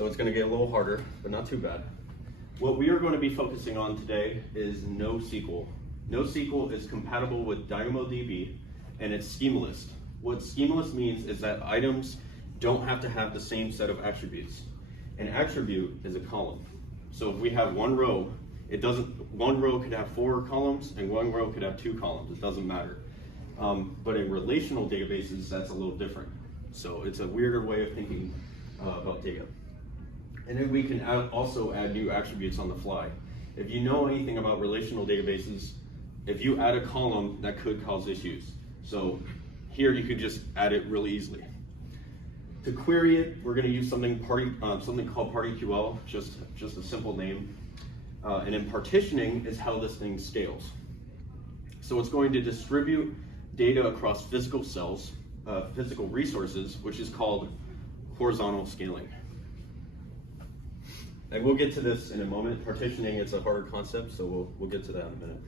So it's going to get a little harder, but not too bad. What we are going to be focusing on today is NoSQL. NoSQL is compatible with DynamoDB and it's schemaless. What schemaless means is that items don't have to have the same set of attributes. An attribute is a column. So if we have one row, one row could have 4 columns and one row could have 2 columns. It doesn't matter. But in relational databases, that's a little different. So it's a weirder way of thinking about data. And then we can also add new attributes on the fly. If you know anything about relational databases, if you add a column, that could cause issues. So here you could just add it really easily. To query it, we're going to use something called PartyQL, just a simple name. And then partitioning is how this thing scales. So it's going to distribute data across physical cells, physical resources, which is called horizontal scaling. And we'll get to this in a moment. Partitioning, it's a harder concept, so we'll get to that in a minute.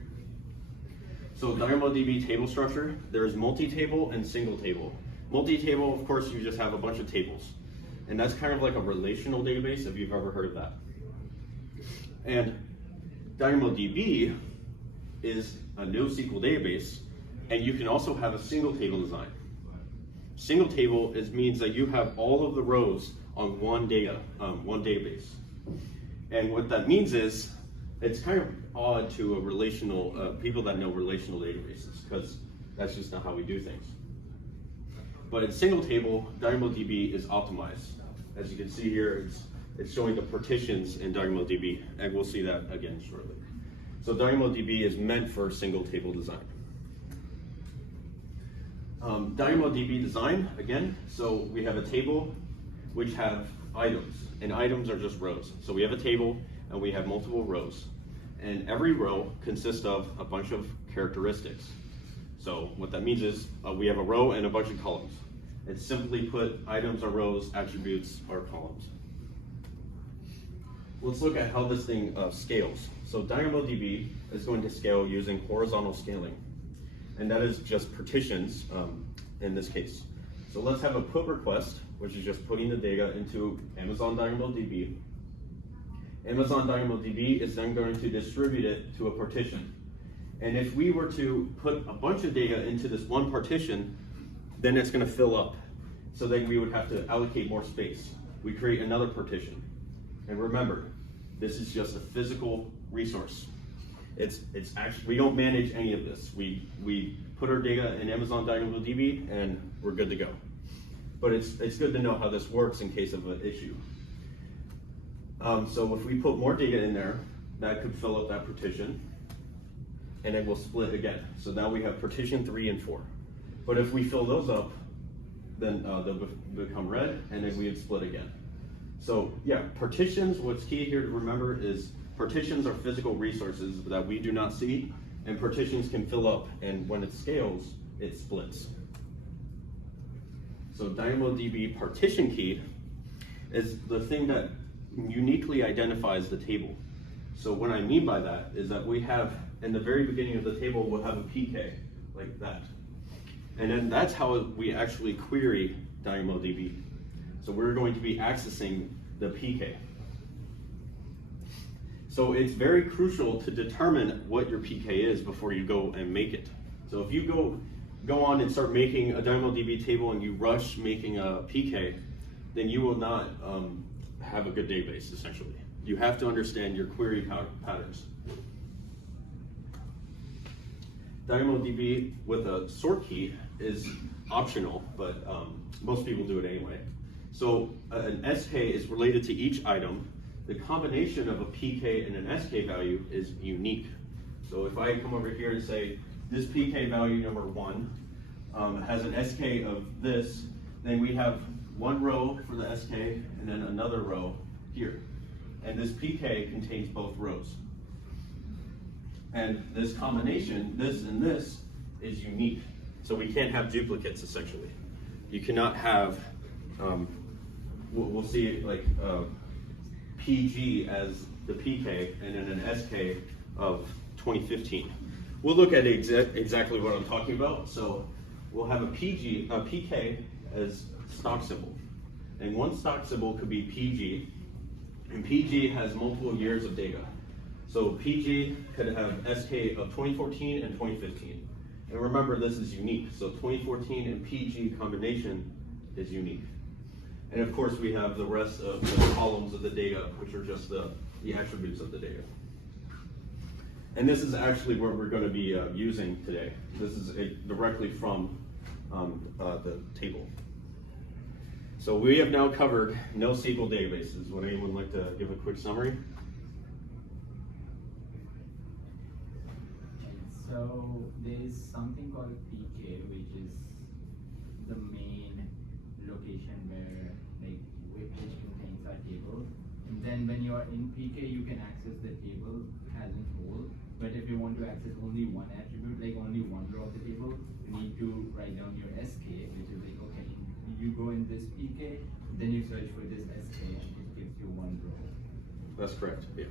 So DynamoDB table structure, there's multi-table and single table. Multi-table, of course, you just have a bunch of tables. And that's kind of like a relational database, if you've ever heard of that. And DynamoDB is a NoSQL database, and you can also have a single table design. Single table means that you have all of the rows on one database. And what that means is, it's kind of odd to a relational, people that know relational databases, because that's just not how we do things. But in single table, DynamoDB is optimized. As you can see here, it's showing the partitions in DynamoDB, and we'll see that again shortly. So DynamoDB is meant for single table design. DynamoDB design, again, so we have a table which have items, and items are just rows. So we have a table and we have multiple rows, and every row consists of a bunch of characteristics. So what that means is we have a row and a bunch of columns. It's simply put, items are rows, attributes are columns. Let's look at how this thing scales. So DynamoDB is going to scale using horizontal scaling, and that is just partitions in this case. So let's have a put request, which is just putting the data into Amazon DynamoDB. Amazon DynamoDB is then going to distribute it to a partition. And if we were to put a bunch of data into this one partition, then it's going to fill up. So then we would have to allocate more space. We create another partition. And remember, this is just a physical resource. It's actually, we don't manage any of this. We put our data in Amazon DynamoDB and we're good to go. But it's good to know how this works in case of an issue. So if we put more data in there, that could fill up that partition, and it will split again. So now we have partition 3 and 4. But if we fill those up, then they'll become red, and then we would split again. So yeah, partitions, what's key here to remember is partitions are physical resources that we do not see, and partitions can fill up, and when it scales, it splits. So DynamoDB partition key is the thing that uniquely identifies the table. So what I mean by that is that we have, in the very beginning of the table, we'll have a PK, like that. And then that's how we actually query DynamoDB. So we're going to be accessing the PK. So it's very crucial to determine what your PK is before you go and make it. So if you go on and start making a DynamoDB table and you rush making a PK, then you will not have a good database, essentially. You have to understand your query patterns. DynamoDB with a sort key is optional, but most people do it anyway. So an SK is related to each item. The combination of a PK and an SK value is unique. So if I come over here and say, this PK value number 1 has an SK of this, then we have one row for the SK and then another row here. And this PK contains both rows. And this combination, this and this, is unique. So we can't have duplicates, essentially. You cannot have, we'll see like PG as the PK and then an SK of 2015. We'll look at exactly what I'm talking about. So we'll have a PK as stock symbol. And one stock symbol could be PG, And PG has multiple years of data. So PG could have SK of 2014 and 2015. And remember, this is unique. So 2014 and PG combination is unique. And of course, we have the rest of the columns of the data, which are just the attributes of the data. And this is actually what we're going to be using today. This is directly from the table. So we have now covered NoSQL databases. Would anyone like to give a quick summary? So there is something called PK, which is the main location where which contains our table. And then when you are in PK, you can access the table as a whole. But if you want to access only one attribute, like only one row of the table, you need to write down your SK, which is like, okay, you go in this PK, then you search for this SK, and it gives you one row. That's correct, yeah.